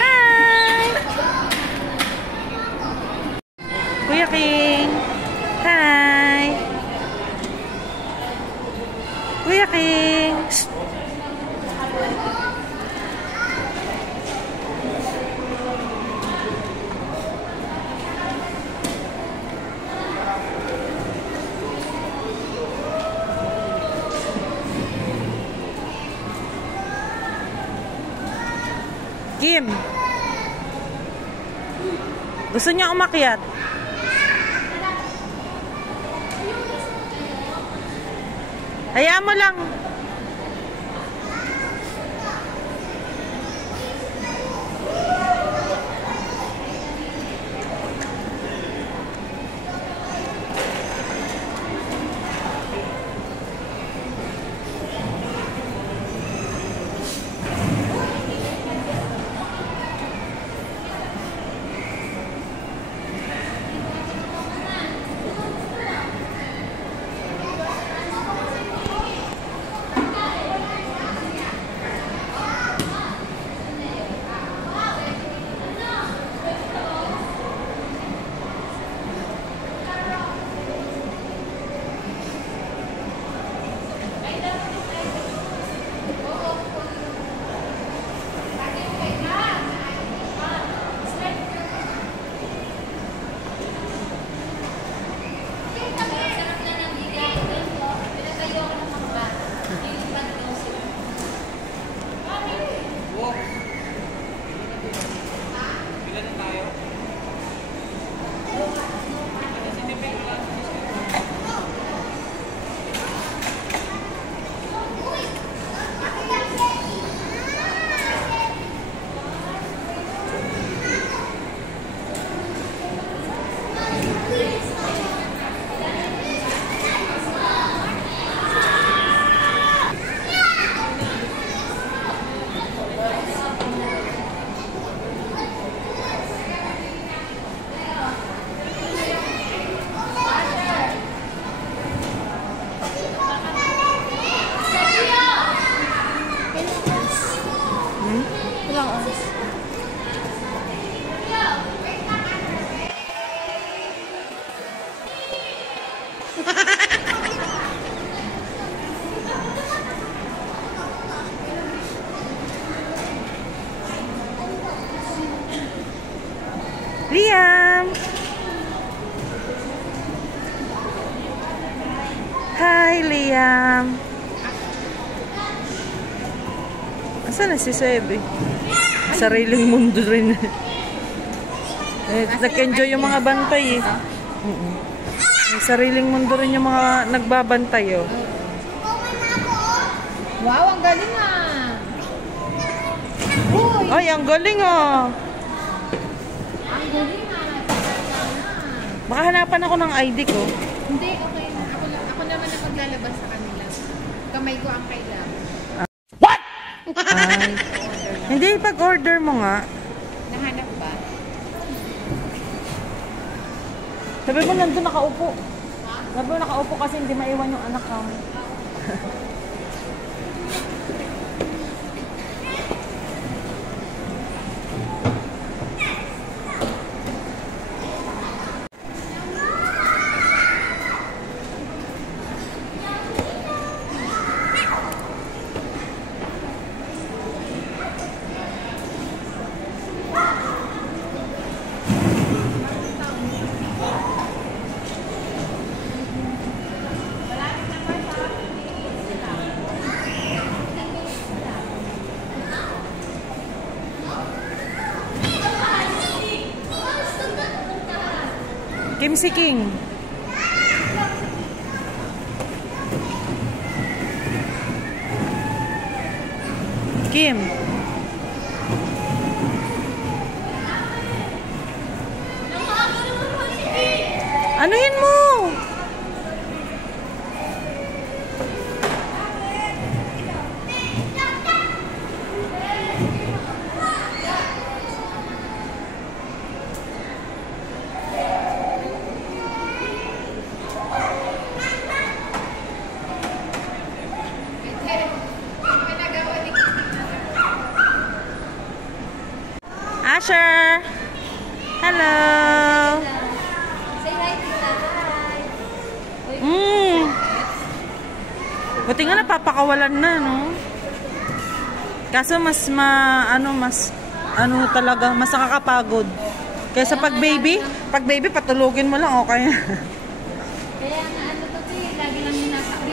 Hi! Kuya King! Hi! Kuya King! Shh. Kim, gusto niya umakyat. Hayaan mo lang. Liam! Hi, Liam! Asan na si Sebe? Sariling mundo rin. Nag-enjoy yung mga bantay eh. Sariling mundo rin yung mga nagbabantay oh. Wow, ang galing ah! Uy! Ay, ang galing ah! Ang galing ah! Baka hanapan ako ng ID ko. Hindi, okay. Ako naman ang maglalabas sa kanila. Kamay ko ang kailangan. What? Ay. Hindi, pag-order mo nga. Nahanap ba? Sabi mo nandun nakaupo. Sabi mo nakaupo kasi hindi maiwan yung anak mo. Kim si King. Kim. Anuhin mo? Asher! Hello! Say hi, tita. Hi. Buti nga napapakawalan na, no? Kaso mas talaga, mas nakakapagod. Kaysa pag baby patulugin mo lang, okay. Kaya nga, ano to, lagi lang dito na kami.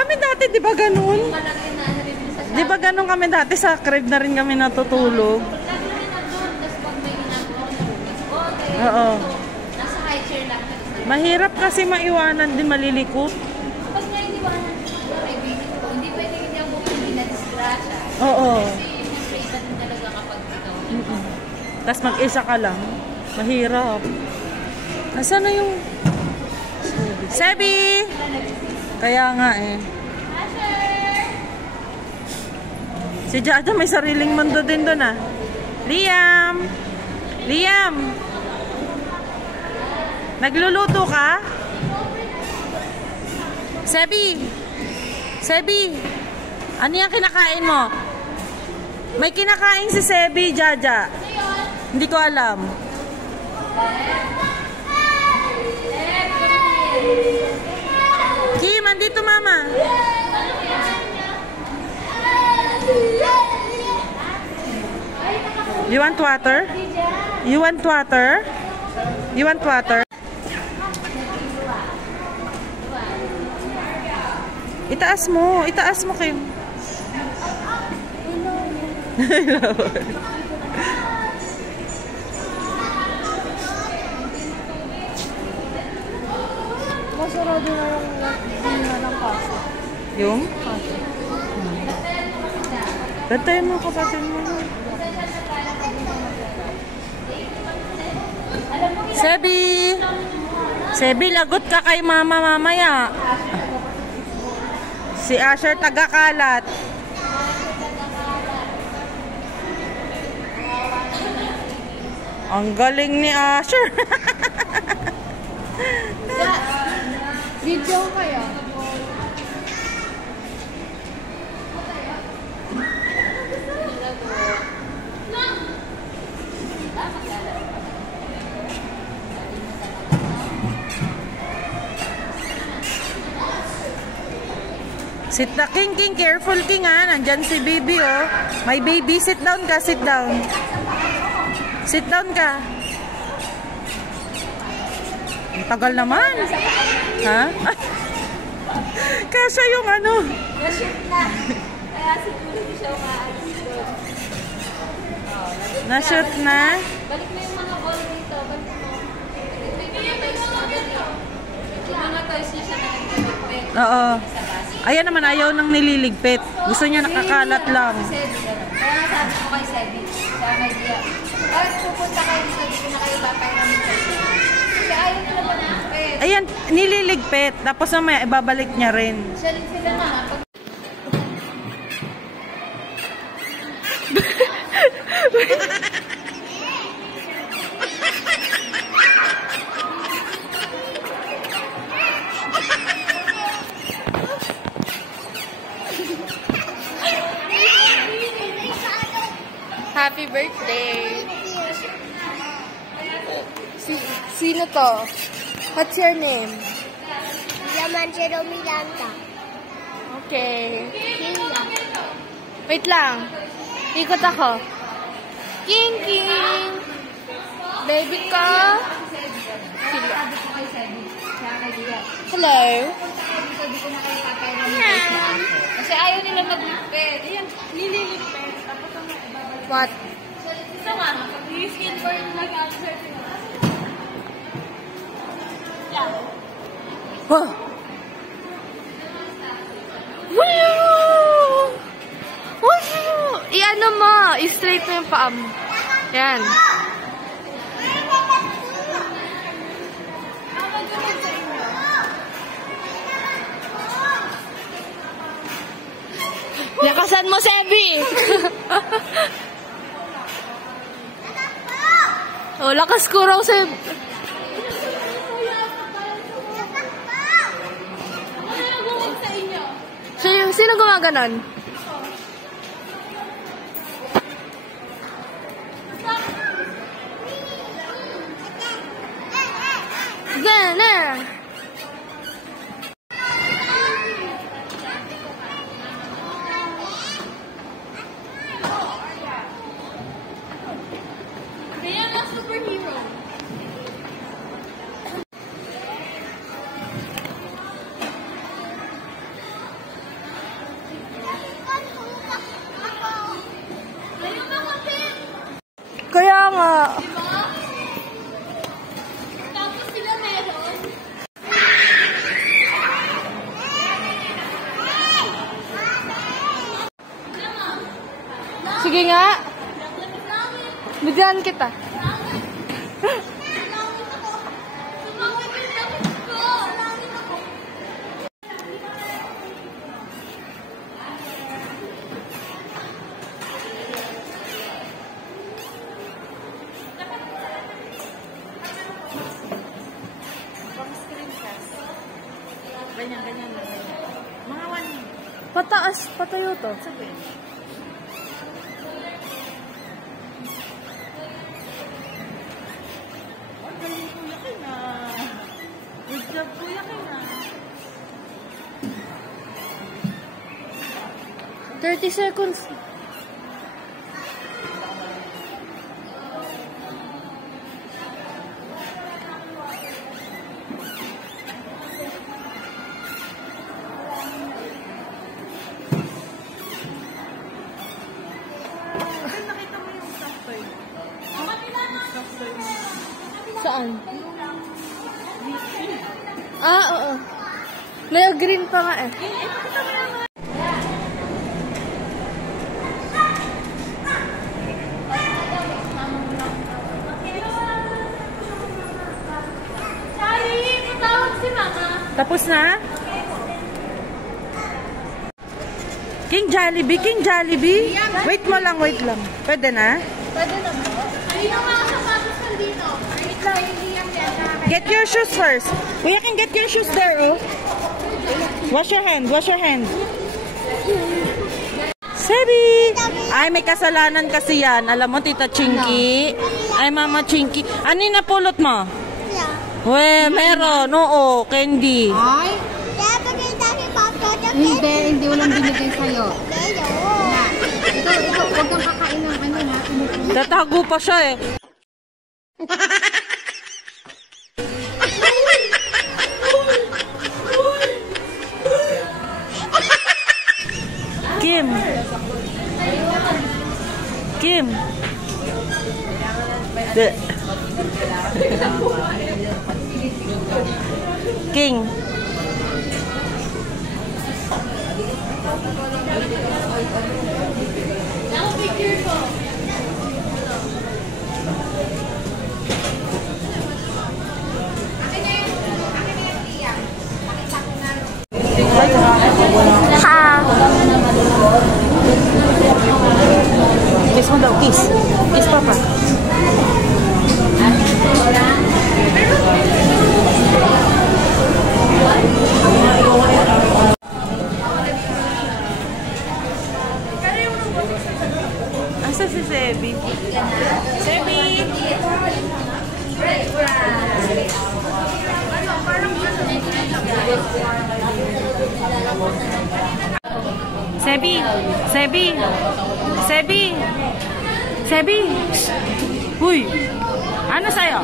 Kami dati, di ba ganun? Malaki na ano rin sa Di ba ganun kami dati, sa crib na rin kami natutulog? lagi lang na doon, tapos pag may ginagawa ko na okay. Oo. Nasa high chair lang. Mahirap kasi maiwanan din, malilikot. Pag nga iniwanan ko sa kaibigan ko, hindi pwede hindi ako hindi na-disgrasya. Oo. Kasi siyempre iba din talaga kapag ikaw. Tapos mag-isa ka lang. Mahirap. Nasaan na yung... Sebi! Kaya nga eh. Si Jaja may sariling mundo din doon ah. Liam! Liam! Nagluluto ka? Sebi! Sebi! Ano yung kinakain mo? May kinakain si Sebi, Jaja. Hindi ko alam. Kim, andito mama. You want water? You want water? You want water? Itaas mo Kim. Masarado na yung ng kaso. Yung? Bantayan mo kapatid mo. Sebi! Sebi, lagot ka kay mama mamaya. Si Asher taga-kalat. Ang galing ni Asher. Video kayo. Sit na, King, careful King ha. Nandyan si baby oh. My baby, sit down ka, sit down. Sit down ka. Ang tagal naman. Ha? Kasya yung ano. Na-shoot na. Kaya siguro hindi siya umaalis doon. Na-shoot na. Balik mo yung mga ball dito. Balik mo. May mga toys na dito. Yung mga toys niya siya nagpapit. Oo. Ayan naman, ayaw nang nililigpit. Gusto niya nakakalat lang. Kaya nasabi ko kay Sebi, sa idea. Bakit pupunta kayo dito, dito na kayo papayang ng toys? Kasi ayaw nila ba na? Ayan, nililigpit. Tapos mamaya, ibabalik niya rin. Siya rin sila na. Happy birthday! Sino to? What's your name? Yamangelo Miranda. Okay. Kina. Wait lang. Ikot ako. King King! Baby ko! Hello? Kasi ayaw nila mag-lipit. Ayan, nililipit. What? Ito nga, skin burn nag-answer. Huh. I-ano mo, i-straight mo yung paa mo. Yan. Lakasan mo, Sebi! Oh, lakas ko raw, Seb. Sino gumaganon? nga. Tapos sila meron. Sige nga. Bigyan kita. Ganyan. Mga 1 Pataas, patayo to. sabi. Kuya ka na. Good job, kuya ka na. 30 seconds. Nakita mo yung software. Software. Saan? Ah, oo. May green pa nga eh. Charlie, patawag si mama. Tapos na? King Jollibee, King Jollibee. Wait mo lang, wait lang. Pwede na? Pwede na po. Ayun ang mga sapatos nandito. Wait lang, hindi yan yan. Get your shoes first. Kuya, can get your shoes there, oh. Wash your hand, wash your hand. Sebi! Ay, may kasalanan kasi yan. Alam mo, Tita Chinky. Ay, Mama Chinky. Ano yung napulot mo? We, meron. Oo, candy. Ay? Kaya pagkita si Papa Jack. Hindi walang binigay sa'yo. Meron. Ito, huwag kang kakain ng ano na. Tatago pa siya eh. Kim. Kim. King. Kiss mo daw, kiss. Kiss papa. Asa si Sebi? Sebi! Sebi! Sebi! Sebi! Sebi! Uy! Ano sa'yo?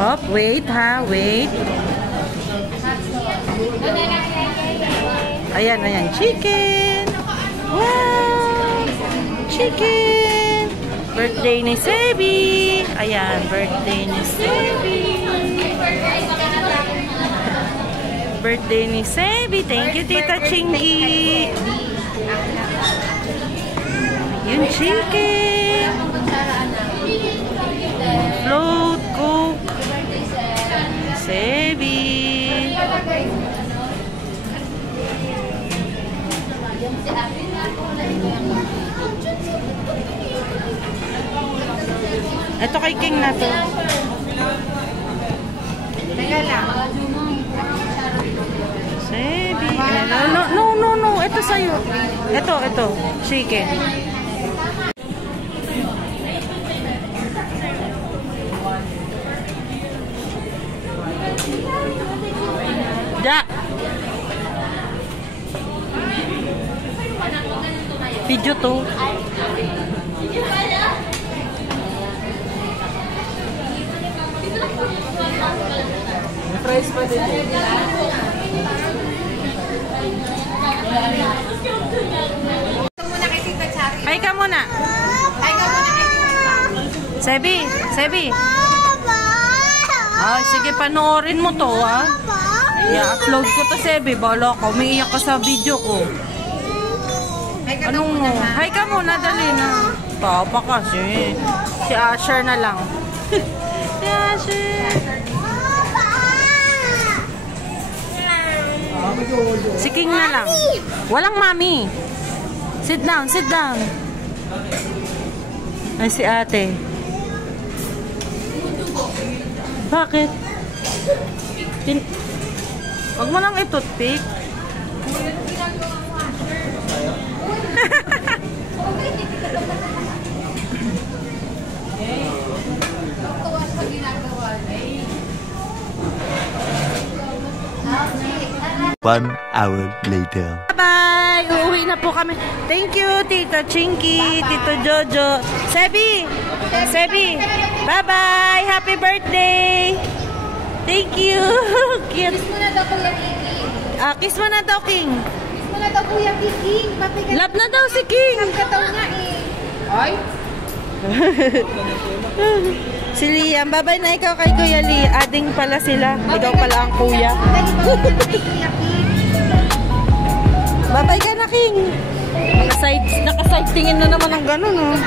Hop, wait ha, wait. Ayan, ayan, chicken. Wow! Chicken! Birthday ni Sebi. Ayan, birthday ni Sebi. Birthday ni Sebi. Thank you, Tita Chingy. Yung chicken. Float, coke. Sebi. Ito kay King na to. Teka lang. Sebi. No. Ito sa'yo. Ito. Chicken. Ja. Video to. surprise pa din eh. Ito muna kay Tita Chari. Hi ka muna. Ay, ka muna kay Tita. Sebi, Sebi. Papa! Ay, sige, panoorin mo to, ha? I-upload ko to, Sebi. Bala ka, umiiyak ka sa video ko. Ay, ka Anong muna, ha? Hi ka muna, dali na. Papa kasi. Si Asher na lang. Si Asher. Si King na lang. Walang mami. Sit down, sit down. Ay, si ate. Bakit? Huwag mo lang itutpick. Tuwas pag ginagawa. 1 hour later. Bye! Uuwi na po kami. Thank you, Tita Chinky, Tito Jojo. Sebi! Sebi! Bye-bye! Happy birthday! Thank you! Cute. Kiss mo na daw, Kuya Kiki. Kiss mo na daw, King. Kiss mo na daw, Kuya Kiki. Patigil. Love na daw si King. Kataw nga eh. Ay? Si Liam. Bye-bye na ikaw kay Kuya Lee. Ading pala sila. Ikaw pala ang kuya. Dali ba naman kay Kuya Kiki? Bye-bye ka na, King. Naka-side tingin na naman ang ganun, oh.